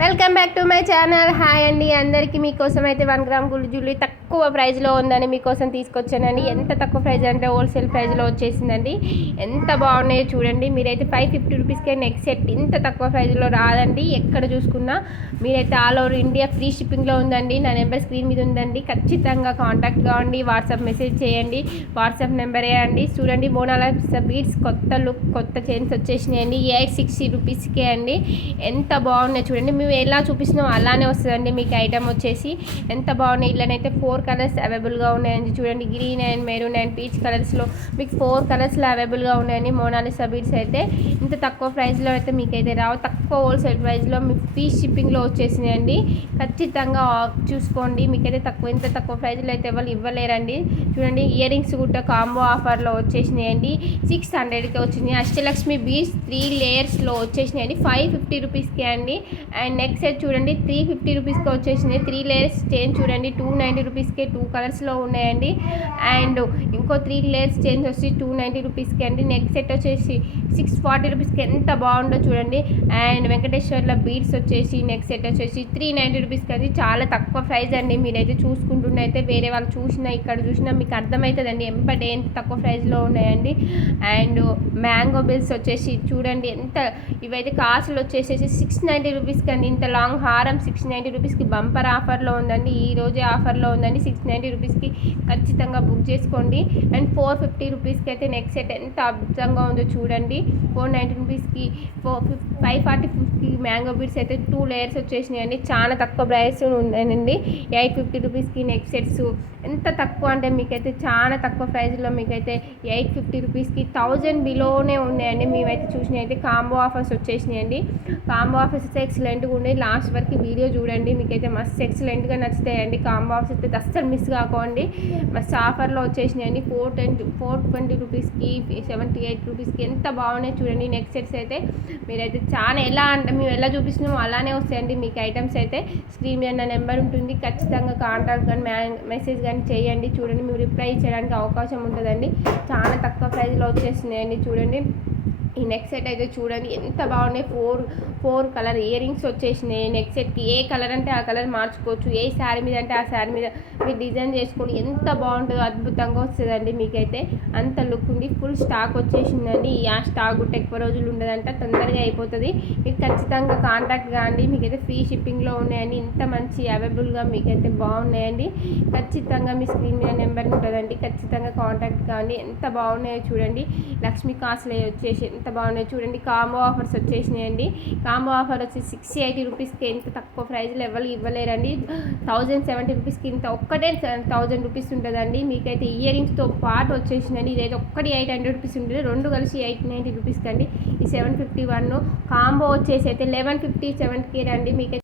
Welcome back to my channel. Hi అండి అందరికీ. మీకోసం అయితే 1 గ్రామ్ గోల్డ్ జ్యువెలరీ తక్కువ ప్రైస్లో ఉందని మీకోసం తీసుకొచ్చానండి. ఎంత తక్కువ ప్రైస్ అంటే హోల్సేల్ ప్రైస్లో వచ్చేసిందండి. ఎంత బాగున్నాయో చూడండి. మీరైతే 550 రూపీస్కే నెక్ సెట్ ఇంత తక్కువ ప్రైస్లో రాదండి. ఎక్కడ చూసుకున్నా మీరైతే ఆల్ ఓవర్ ఇండియా ఫ్రీ షిప్పింగ్లో ఉందండి. నా నెంబర్ స్క్రీన్ మీద ఉందండి. ఖచ్చితంగా కాంటాక్ట్ కావండి. వాట్సాప్ మెసేజ్ చేయండి. వాట్సాప్ నెంబరే అండి. చూడండి బోనాల బీడ్స్ కొత్త లుక్ కొత్త చైన్స్ వచ్చేసినాయండి. 860 రూపీస్కే అండి. ఎంత బాగున్నాయి చూడండి. మేము ఎలా చూపిస్తున్నాం అలానే వస్తుందండి. మీకు ఐటమ్ వచ్చేసి ఎంత బాగున్నాయి. ఇట్లనైతే 4 కలర్స్ అవైలబుల్గా ఉన్నాయండి. చూడండి green and maroon and peach కలర్స్లో మీకు 4 కలర్స్లో అవైలబుల్గా ఉన్నాయండి. మోనాలిసా బీడ్స్ అయితే ఇంత తక్కువ ప్రైస్లో అయితే మీకైతే రావు. తక్కువ హోల్సేల్ ప్రైస్లో మీకు ఫ్రీ షిప్పింగ్లో వచ్చేసినాయండి. ఖచ్చితంగా చూసుకోండి. మీకైతే ఇంత తక్కువ ప్రైస్లో అయితే ఎవరు ఇవ్వలేరండి. చూడండి ఇయర్ రింగ్స్ కూడా కాంబో ఆఫర్లో వచ్చేసినాయండి. 600కి వచ్చినాయి. అష్టలక్ష్మి బీడ్స్ 3 లేయర్స్లో వచ్చేసినాయండి. 550 రూపీస్కే అండి. అండ్ నెక్స్ట్ సెట్ చూడండి 350 రూపీస్కి వచ్చేసినాయి. 3 లేయర్స్ చైన్ చూడండి 290 రూపీస్కే 2 కలర్స్లో ఉన్నాయండి. అండ్ ఇంకో 3 లేయర్స్ చైన్స్ వచ్చి 290 రూపీస్కి అండి. నెక్స్ట్ సెట్ వచ్చేసి 640 రూపీస్కి ఎంత బాగుందో చూడండి. అండ్ వెంకటేశ్వర్ల బీడ్స్ వచ్చేసి నెక్స్ట్ సెట్ వచ్చేసి 390 రూపీస్కి అది చాలా తక్కువ ప్రైస్ అండి. మీరైతే చూసుకుంటున్నైతే వేరే వాళ్ళు చూసినా ఇక్కడ చూసినా మీకు అర్థమవుతుందండి ఎంత తక్కువ ప్రైస్లో ఉన్నాయండి. అండ్ మ్యాంగో బిల్స్ వచ్చేసి చూడండి ఎంత ఇవైతే కాసులు వచ్చేసేసి 690 రూపీస్కి అండి. ఇంత లాంగ్ హారం 690 రూపీస్కి బంపర్ ఆఫర్లో ఉందండి. ఈ రోజే ఆఫర్లో ఉందండి. 690 రూపీస్కి ఖచ్చితంగా బుక్ చేసుకోండి. అండ్ 450 రూపీస్కి అయితే నెక్స్ట్ సెట్ ఎంత అద్భుతంగా ఉందో చూడండి. 490 రూపీస్కి 540 మ్యాంగో బీడ్స్ అయితే 2 లేయర్స్ వచ్చేసినాయండి. చాలా తక్కువ ప్రైస్ ఉందండి. 850 రూపీస్కి నెక్స్ట్ సెట్స్ ఎంత తక్కువ అంటే మీకైతే చాలా తక్కువ ప్రైస్లో మీకైతే 850 రూపీస్కి 1000 బిలోనే ఉన్నాయండి. మేమైతే చూసినవి కాంబో ఆఫర్స్ వచ్చేసినాయండి. కాంబో ఆఫర్స్ అయితే ఎక్సలెంట్గా ఉన్నాయి. లాస్ట్ వరకు వీడియో చూడండి. మీకైతే మస్తు ఎక్సలెంట్గా నచ్చుతాయండి. కాంబో ఆఫర్స్ అయితే అస్సలు మిస్ కాకండి. మస్తు ఆఫర్లో వచ్చేసినాయండి. 420 రూపీస్కి 78 రూపీస్కి ఎంత బాగున్నాయి చూడండి. నెక్స్ట్ సెట్స్ అయితే మీరైతే చాలా ఎలా అంటే మేము ఎలా చూపిస్తున్నామో అలానే వస్తాయండి. మీకు ఐటమ్స్ అయితే స్క్రీన్ మీద నా నెంబర్ ఉంటుంది. ఖచ్చితంగా కాంటాక్ట్ కానీ మెసేజ్ కానీ చేయండి. చూడండి మేము రిప్లై చేయడానికి అవకాశం ఉంటుందండి. చాలా తక్కువ ప్రైస్లో వచ్చేస్తున్నాయండి. చూడండి ఈ నెక్ సెట్ అయితే చూడండి ఎంత బాగున్నాయి. 4 కలర్ ఇయర్ రింగ్స్ వచ్చేసినాయి. నెక్ సెట్కి ఏ కలర్ అంటే ఆ కలర్ మార్చుకోవచ్చు. ఏ శారీ మీద అంటే ఆ శారీ మీద మీరు డిజైన్ చేసుకొని ఎంత బాగుంటుందో అద్భుతంగా వస్తుందండి. మీకైతే అంత లుక్ ఉంది. ఫుల్ స్టాక్ వచ్చేసిందండి. ఆ స్టాక్ కూడా ఎక్కువ రోజులు ఉండదంట, తొందరగా అయిపోతుంది. మీకు ఖచ్చితంగా కాంటాక్ట్ కాండి. మీకైతే ఫ్రీ షిప్పింగ్లో ఉన్నాయండి. ఇంత మంచి అవైలబుల్గా మీకైతే బాగున్నాయండి. ఖచ్చితంగా మీ స్క్రీన్ మీద నెంబర్ ఉంటుందండి. ఖచ్చితంగా కాంటాక్ట్ కాండి. ఎంత బాగున్నాయో చూడండి. లక్ష్మీ కాసులు వచ్చేసి ఎంత బాగున్నాయో చూడండి. కాంబో ఆఫర్స్ వచ్చేసినాయండి. కాంబో ఆఫర్ వచ్చి 680 రూపీస్కి ఎంత తక్కువ ప్రైస్లో ఎవరు ఇవ్వలేరండి. 1070 రూపీస్కి ఇంత ఒక్కటే 1000 రూపీస్ ఉంటుందండి. మీకైతే ఇయర్ రింగ్స్తో పాటు వచ్చేసిందండి. ఇదైతే ఒక్కటి 800 రూపీస్ ఉంటుంది. 2 కలిసి 890 రూపీస్కి అండి. ఈ 751 కాంబో వచ్చేసి అయితే 1157కి రండి. మీకైతే